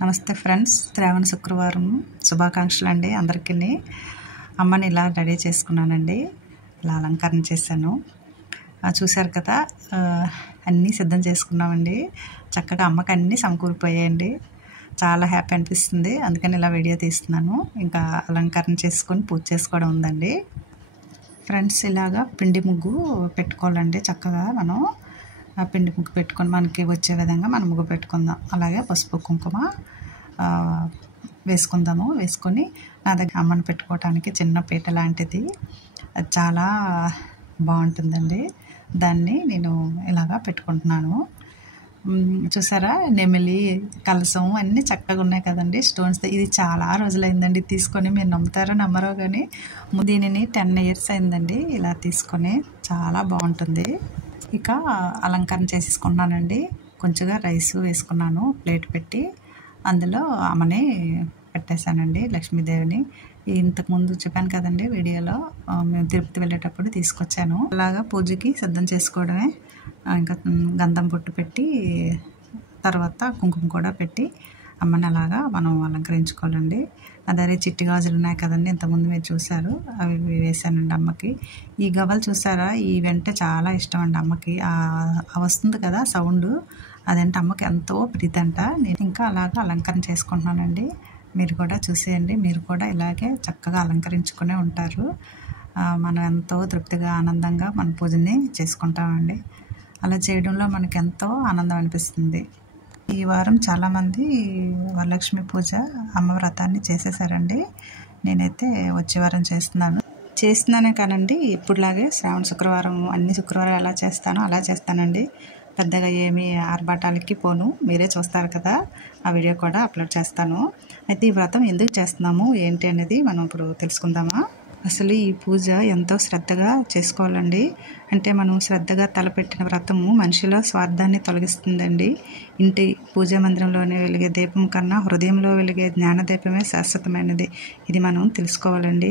నమస్తే ఫ్రెండ్స్, శ్రావణ శుక్రవారం శుభాకాంక్షలు అండి అందరికీ. అమ్మని ఇలా రెడీ చేసుకున్నానండి, ఇలా అలంకరణ చేశాను. చూశారు కదా, అన్నీ సిద్ధం చేసుకున్నామండి. చక్కగా అమ్మకి అన్నీ సమకూరిపోయాయండి. చాలా హ్యాపీ అనిపిస్తుంది, అందుకని ఇలా వీడియో తీస్తున్నాను. ఇంకా అలంకరణ చేసుకొని పూజ చేసుకోవడం ఉందండి. ఫ్రెండ్స్, ఇలాగా పిండి ముగ్గు పెట్టుకోవాలండి. చక్కగా మనం ఆ పిండి ముగ్గు పెట్టుకొని మనకి వచ్చే విధంగా మనం ముగ్గు పెట్టుకుందాం. అలాగే పసుపు కుంకుమ వేసుకుందాము. వేసుకొని నా దగ్గర అమ్మని పెట్టుకోవటానికి చిన్న పీట లాంటిది, అది చాలా బాగుంటుందండి. దాన్ని నేను ఇలాగా పెట్టుకుంటున్నాను. చూసారా, నెమిలి కలసం అన్నీ చక్కగా ఉన్నాయి కదండి, స్టోన్స్. ఇది చాలా రోజులైందండి తీసుకొని. మీరు నమ్ముతారో నమ్మరో కానీ దీనిని 10 years అయిందండి ఇలా తీసుకొని. చాలా బాగుంటుంది. ఇక అలంకరణ చేసేసుకున్నానండి. కొంచెంగా రైస్ వేసుకున్నాను, ప్లేట్ పెట్టి అందులో అమ్మని పెట్టేశానండి, లక్ష్మీదేవిని. ఇంతకుముందు చెప్పాను కదండి వీడియోలో, మేము తిరుపతి వెళ్ళేటప్పుడు తీసుకొచ్చాను. అలాగా పూజకి సిద్ధం చేసుకోవడమే. ఇంకా గంధం బొట్టు పెట్టి తర్వాత కుంకుమ కూడా పెట్టి అమ్మని అలాగా మనం అలంకరించుకోవాలండి. అదే చిట్టి గాజులు ఉన్నాయి కదండి, ఇంతకుముందు మీరు చూశారు, అవి వేసానండి అమ్మకి. ఈ గవ్వలు చూసారా, ఈ వెంట చాలా ఇష్టం అండి అమ్మకి. వస్తుంది కదా సౌండ్, అదంటే అమ్మకి ఎంతో ప్రీతి అంట. నేను ఇంకా అలాగా అలంకరణ చేసుకుంటున్నానండి. మీరు కూడా చూసేయండి, మీరు కూడా ఇలాగే చక్కగా అలంకరించుకునే ఉంటారు. మనం ఎంతో తృప్తిగా ఆనందంగా మన పూజని చేసుకుంటామండి. అలా చేయడంలో మనకి ఎంతో ఆనందం అనిపిస్తుంది. ఈ వారం చాలామంది వరలక్ష్మి పూజ అమ్మ వ్రతాన్ని చేసేసారండి. నేనైతే వచ్చే వారం చేస్తున్నానే కానండి, ఇప్పుడులాగే శ్రావణ శుక్రవారం అన్ని శుక్రవారం ఎలా చేస్తానో అలా చేస్తానండి. పెద్దగా ఏమీ ఆర్భాటాలకి పోను, మీరే చూస్తారు కదా. ఆ వీడియో కూడా అప్లోడ్ చేస్తాను. అయితే ఈ వ్రతం ఎందుకు చేస్తున్నాము ఏంటి అనేది మనం ఇప్పుడు తెలుసుకుందామా. అసలు ఈ పూజ ఎంతో శ్రద్ధగా చేసుకోవాలండి. అంటే మనం శ్రద్ధగా తలపెట్టిన వ్రతము మనిషిలో స్వార్థాన్ని తొలగిస్తుందండి. ఇంటి పూజా మందిరంలోనే వెలిగే దీపం కన్నా హృదయంలో వెలిగే జ్ఞానదీపమే శాశ్వతమైనది. ఇది మనం తెలుసుకోవాలండి.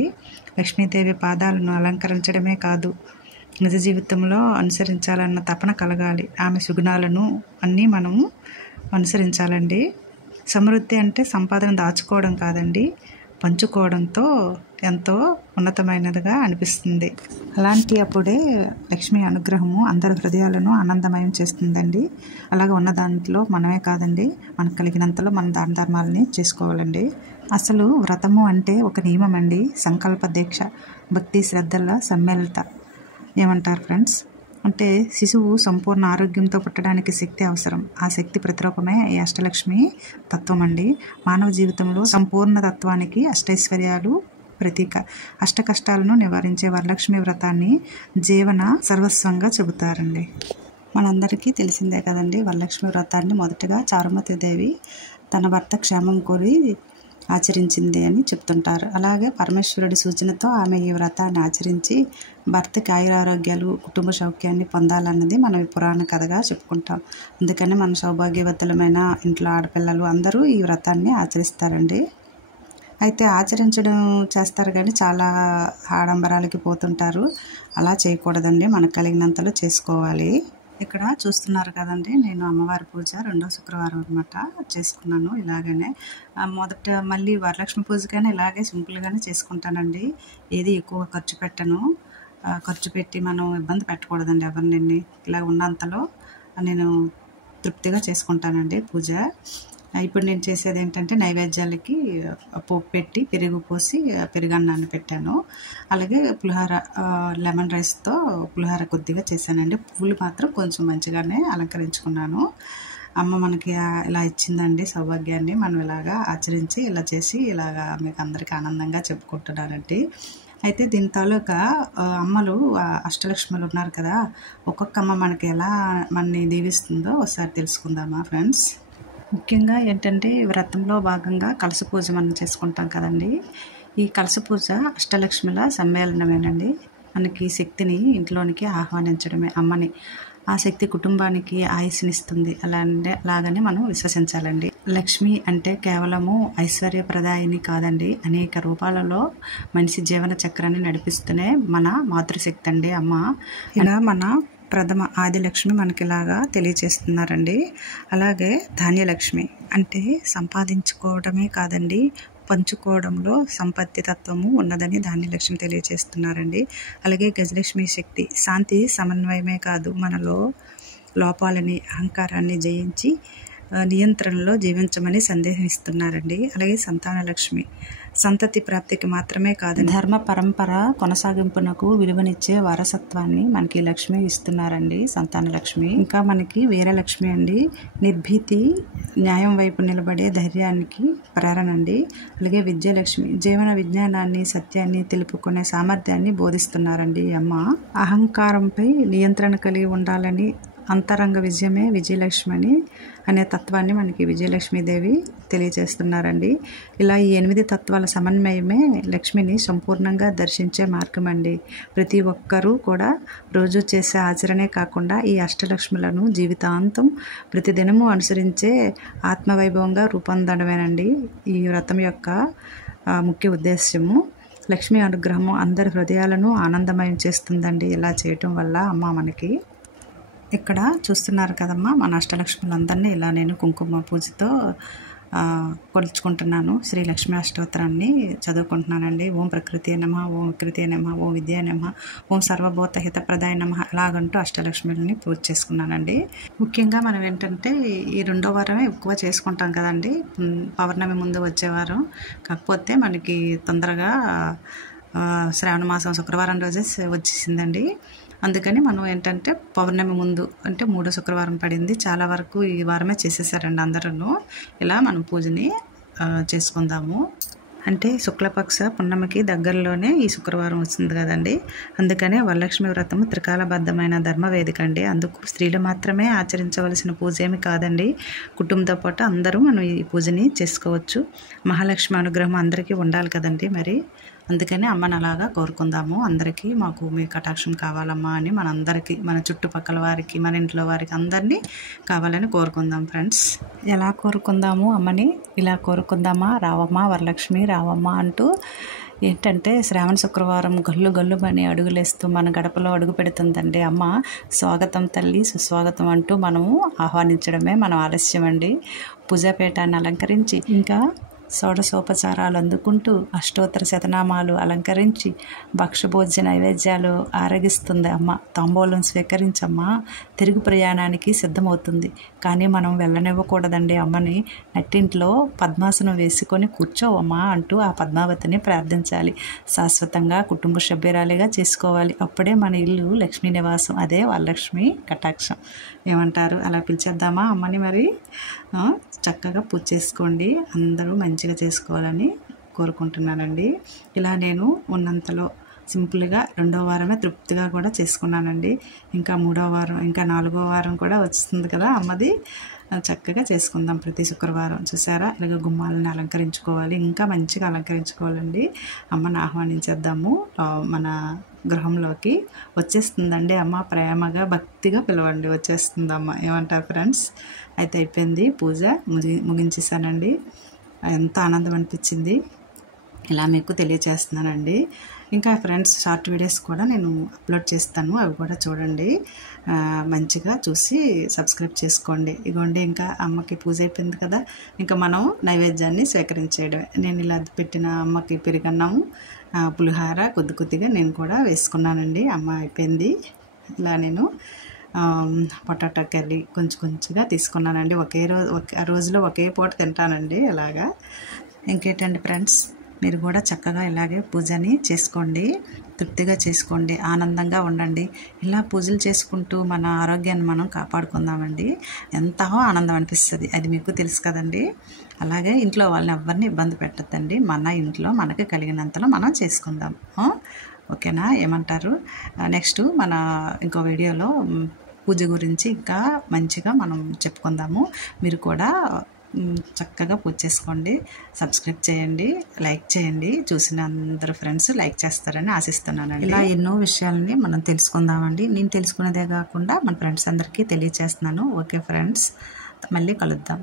లక్ష్మీదేవి పాదాలను అలంకరించడమే కాదు, నిజ జీవితంలో అనుసరించాలన్న తపన కలగాలి. ఆమె సుగుణాలను అన్నీ మనము అనుసరించాలండి. సమృద్ధి అంటే సంపాదన దాచుకోవడం కాదండి, పంచుకోవడంతో ఎంతో ఉన్నతమైనదిగా అనిపిస్తుంది. అలాంటి అప్పుడే లక్ష్మీ అనుగ్రహము అందరి హృదయాలను ఆనందమయం చేస్తుందండి. అలాగే ఉన్న దాంట్లో మనమే కాదండి, మనకు కలిగినంతలో మన దాన ధర్మాలని చేసుకోవాలండి. అసలు వ్రతము అంటే ఒక నియమం అండి, సంకల్ప దీక్ష, భక్తి శ్రద్ధల సమ్మిళిత. ఏమంటారు ఫ్రెండ్స్? అంటే శిశువు సంపూర్ణ ఆరోగ్యంతో పుట్టడానికి శక్తి అవసరం. ఆ శక్తి ప్రతిరూపమే ఈ అష్టలక్ష్మి తత్వం అండి. మానవ జీవితంలో సంపూర్ణ తత్వానికి అష్టైశ్వర్యాలు ప్రతీక. అష్ట కష్టాలను నివారించే వరలక్ష్మి వ్రతాన్ని జీవన సర్వస్వంగా చెబుతారండి. మనందరికీ తెలిసిందే కదండి, వరలక్ష్మి వ్రతాన్ని మొదటగా చారుమతిదేవి తన భర్త క్షేమం కోరి ఆచరించింది అని చెప్తుంటారు. అలాగే పరమేశ్వరుడి సూచనతో ఆమె ఈ వ్రతాన్ని ఆచరించి భర్తకి ఆయురారోగ్యాలు, కుటుంబ సౌఖ్యాన్ని పొందాలన్నది మనం ఈ పురాణ కథగా చెప్పుకుంటాం. అందుకని మన సౌభాగ్యవతులమైన ఇంట్లో ఆడపిల్లలు అందరూ ఈ వ్రతాన్ని ఆచరిస్తారండి. అయితే ఆచరించడం చేస్తారు కానీ చాలా ఆడంబరాలకి పోతుంటారు. అలా చేయకూడదండి, మనకు కలిగినంతలో చేసుకోవాలి. ఇక్కడ చూస్తున్నారు కదండి, నేను అమ్మవారి పూజ 2వ శుక్రవారం అనమాట చేసుకున్నాను. ఇలాగనే మొదట మళ్ళీ వరలక్ష్మి పూజకైనా ఇలాగే సింపుల్గానే చేసుకుంటానండి. ఏది ఎక్కువ ఖర్చు పెట్టను. ఖర్చు పెట్టి మనం ఇబ్బంది పెట్టకూడదండి ఎవరిని. ఇలా ఉన్నంతలో నేను తృప్తిగా చేసుకుంటానండి పూజ. ఇప్పుడు నేను చేసేది ఏంటంటే, నైవేద్యాలకి పోపు పెట్టి పెరుగు పోసి పెరుగన్నాన్ని పెట్టాను. అలాగే పులిహోర, లెమన్ రైస్తో పులిహోర కొద్దిగా చేశానండి. పువ్వులు మాత్రం కొంచెం మంచిగానే అలంకరించుకున్నాను. అమ్మ మనకి ఇలా ఇచ్చిందండి సౌభాగ్యాన్ని. మనం ఇలాగా ఆచరించి ఇలా చేసి ఇలాగా మీకు అందరికీ ఆనందంగా చెప్పుకుంటున్నానండి. అయితే దీని తాలూకా అమ్మలు అష్టలక్ష్ములు ఉన్నారు కదా, ఒక్కొక్క అమ్మ మనకి ఎలా మనని దీవిస్తుందో ఒకసారి తెలుసుకుందామా ఫ్రెండ్స్. ముఖ్యంగా ఏంటంటే, వ్రతంలో భాగంగా కలశ పూజ మనం చేసుకుంటాం కదండి. ఈ కలశ పూజ అష్టలక్ష్మిల సమ్మేళనమేనండి. మనకి శక్తిని ఇంట్లోనికి ఆహ్వానించడమే అమ్మని. ఆ శక్తి కుటుంబానికి ఆయుస్నిస్తుంది. అలాగనే మనం విశ్వసించాలండి. లక్ష్మి అంటే కేవలము ఐశ్వర్యప్రదాయిని కాదండి, అనేక రూపాలలో మనిషి జీవన చక్రాన్ని నడిపిస్తూనే మన మాతృశక్తి అండి అమ్మ. ఇలా మన ప్రథమ ఆదిలక్ష్మి మనకి ఇలాగా తెలియచేస్తున్నారండి. అలాగే ధాన్యలక్ష్మి అంటే సంపాదించుకోవడమే కాదండి, పంచుకోవడంలో సంపత్తి తత్వము ఉన్నదని ధాన్యలక్ష్మి తెలియచేస్తున్నారండి. అలాగే గజలక్ష్మి శక్తి శాంతి సమన్వయమే కాదు, మనలో లోపాలని అహంకారాన్ని జయించి నియంత్రణలో జీవించమని సందేశం ఇస్తున్నారండి. అలాగే సంతానలక్ష్మి సంతతి ప్రాప్తికి మాత్రమే కాదు, ధర్మ పరంపర కొనసాగింపునకు విలువనిచ్చే వారసత్వాన్ని మనకి లక్ష్మి ఇస్తున్నారండి, సంతానలక్ష్మి. ఇంకా మనకి వీరలక్ష్మి అండి, నిర్భీతి న్యాయం వైపు నిలబడే ధైర్యానికి ప్రేరణ అండి. అలాగే విద్యాలక్ష్మి జీవన విజ్ఞానాన్ని సత్యాన్ని తెలుపుకునే సామర్థ్యాన్ని బోధిస్తున్నారండి అమ్మ. అహంకారంపై నియంత్రణ కలిగి ఉండాలని అంతరంగ విజయమే విజయలక్ష్మి అని అనే తత్వాన్ని మనకి విజయలక్ష్మీదేవి తెలియజేస్తున్నారండి. ఇలా ఈ 8 తత్వాల సమన్వయమే లక్ష్మిని సంపూర్ణంగా దర్శించే మార్గం అండి. ప్రతి ఒక్కరూ కూడా రోజు చేసే ఆచరణే కాకుండా ఈ అష్టలక్ష్ములను జీవితాంతం ప్రతిదినము అనుసరించే ఆత్మవైభవంగా రూపొందడమేనండి ఈ వ్రతం యొక్క ముఖ్య ఉద్దేశ్యము. లక్ష్మీ అనుగ్రహము అందరి హృదయాలను ఆనందమయం చేస్తుందండి ఇలా చేయటం వల్ల. అమ్మ మనకి ఇక్కడ చూస్తున్నారు కదమ్మా, మన అష్టలక్ష్ములందరినీ ఇలా నేను కుంకుమ పూజతో కొలుచుకుంటున్నాను. శ్రీ లక్ష్మీ అష్టోత్తరాన్ని చదువుకుంటున్నానండి. ఓం ప్రకృతి నమః, ఓం వికృతి నమః, ఓం విద్యా నమః, ఓం సర్వభూత హితప్రదాయ నమః అలాగంటూ అష్టలక్ష్మిని పూజ చేసుకున్నానండి. ముఖ్యంగా మనం ఏంటంటే ఈ 2వ వారమే ఎక్కువ చేసుకుంటాం కదండి, పౌర్ణమి ముందు వచ్చే వారం. కాకపోతే మనకి తొందరగా శ్రావణ మాసం శుక్రవారం రోజే వచ్చేసిందండి. అందుకని మనం ఏంటంటే పౌర్ణమి ముందు అంటే 3వ శుక్రవారం పడింది, చాలా వరకు ఈ వారమే చేసేసారండి అందరూ. ఇలా మనం పూజని చేసుకుందాము. అంటే శుక్లపక్ష పున్నమికి దగ్గరలోనే ఈ శుక్రవారం వస్తుంది కదండి. అందుకనే వరలక్ష్మి వ్రతము త్రికాలబద్ధమైన ధర్మవేదిక అండి. అందుకు స్త్రీలు మాత్రమే ఆచరించవలసిన పూజ ఏమి కాదండి, కుటుంబంతో పాటు అందరూ మనం ఈ పూజని చేసుకోవచ్చు. మహాలక్ష్మి అనుగ్రహం అందరికీ ఉండాలి కదండి మరి. అందుకని అమ్మని అలాగా కోరుకుందాము. అందరికీ మాకు మీ కటాక్షం కావాలమ్మా అని మనందరికీ, మన చుట్టుపక్కల వారికి, మన ఇంట్లో వారికి అందరినీ కావాలని కోరుకుందాం ఫ్రెండ్స్. ఎలా కోరుకుందాము అమ్మని? ఇలా కోరుకుందామా, రావమ్మా వరలక్ష్మి రావమ్మా అంటూ. ఏంటంటే శ్రావణ శుక్రవారం గల్లు గల్లుమని అడుగులేస్తూ మన గడపలో అడుగు పెడుతుందండి అమ్మ. స్వాగతం తల్లి, సుస్వాగతం అంటూ మనము ఆహ్వానించడమే మనం ఆలస్యం అండి. పూజాపీఠాన్ని అలంకరించి ఇంకా షోడశోపచారాలు అందుకుంటూ అష్టోత్తర శతనామాలు అలంకరించి భక్షభోజ్య నైవేద్యాలు ఆరగిస్తుంది అమ్మ. తాంబూలం స్వీకరించమ్మా, తిరుగు ప్రయాణానికి సిద్ధమవుతుంది. కానీ మనం వెళ్ళనివ్వకూడదండి అమ్మని. నట్టింట్లో పద్మాసనం వేసుకొని కూర్చోవమ్మా అంటూ ఆ పద్మావతిని ప్రార్థించాలి. శాశ్వతంగా కుటుంబ సభ్యురాలిగా చేసుకోవాలి. అప్పుడే మన ఇల్లు లక్ష్మీ నివాసం, అదే వరలక్ష్మి కటాక్షం. ఏమంటారు? అలా పిలిచేద్దామా అమ్మని మరి? చక్కగా పూజ చేసుకోండి, అందరూ మంచిగా చేసుకోవాలని కోరుకుంటున్నానండి. ఇలా నేను ఉన్నంతలో సింపుల్గా 2వ వారమే తృప్తిగా కూడా చేసుకున్నానండి. ఇంకా 3వ వారం, ఇంకా 4వ వారం కూడా వస్తుంది కదా అమ్మది. చక్కగా చేసుకుందాం ప్రతి శుక్రవారం. చూసారా, ఇలాగ గుమ్మాలని అలంకరించుకోవాలి, ఇంకా మంచిగా అలంకరించుకోవాలండి. అమ్మని ఆహ్వానించేద్దాము. మన గృహంలోకి వచ్చేస్తుందండి అమ్మ. ప్రేమగా భక్తిగా పిలవండి, వచ్చేస్తుందమ్మ. ఏమంటారు ఫ్రెండ్స్? అయితే అయిపోయింది పూజ, ముగించేసానండి. ఎంత ఆనందం అనిపించింది ఇలా మీకు తెలియచేస్తున్నానండి. ఇంకా ఫ్రెండ్స్ షార్ట్ వీడియోస్ కూడా నేను అప్లోడ్ చేస్తాను, అవి కూడా చూడండి. మంచిగా చూసి సబ్స్క్రైబ్ చేసుకోండి. ఇగోండి ఇంకా అమ్మకి పూజ అయిపోయింది కదా, ఇంకా మనం నైవేద్యాన్ని స్వీకరించేయడమే. నేను ఇలా పెట్టిన అమ్మకి పెరుగన్నము, పులిహార కొద్దిగా నేను కూడా వేసుకున్నానండి. అమ్మ అయిపోయింది. ఇలా నేను పొటాటో కర్రీ కొంచెంగా తీసుకున్నానండి. ఒకే రోజులో ఒకే పూట తింటానండి అలాగా. ఇంకేంటండి ఫ్రెండ్స్, మీరు కూడా చక్కగా ఇలాగే పూజని చేసుకోండి, తృప్తిగా చేసుకోండి, ఆనందంగా ఉండండి. ఇలా పూజలు చేసుకుంటూ మన ఆరోగ్యాన్ని మనం కాపాడుకుందామండి. ఎంతో ఆనందం అనిపిస్తుంది, అది మీకు తెలుసు కదండి. అలాగే ఇంట్లో వాళ్ళని ఎవరిని ఇబ్బంది పెట్టద్దండి. మన ఇంట్లో మనకి కలిగినంతలో మనం చేసుకుందాం. ఓకేనా? ఏమంటారు? నెక్స్ట్ మన ఇంకో వీడియోలో పూజ గురించి ఇంకా మంచిగా మనం చెప్పుకుందాము. మీరు కూడా చక్కగా పూజ చేసుకోండి, సబ్స్క్రైబ్ చేయండి, లైక్ చేయండి. చూసిన అందరూ ఫ్రెండ్స్ లైక్ చేస్తారని ఆశిస్తున్నానండి. ఇలా ఎన్నో విషయాలని మనం తెలుసుకుందామండి. నేను తెలుసుకునేదే కాకుండా మన ఫ్రెండ్స్ అందరికీ తెలియచేస్తున్నాను. ఓకే ఫ్రెండ్స్, మళ్ళీ కలుద్దాం.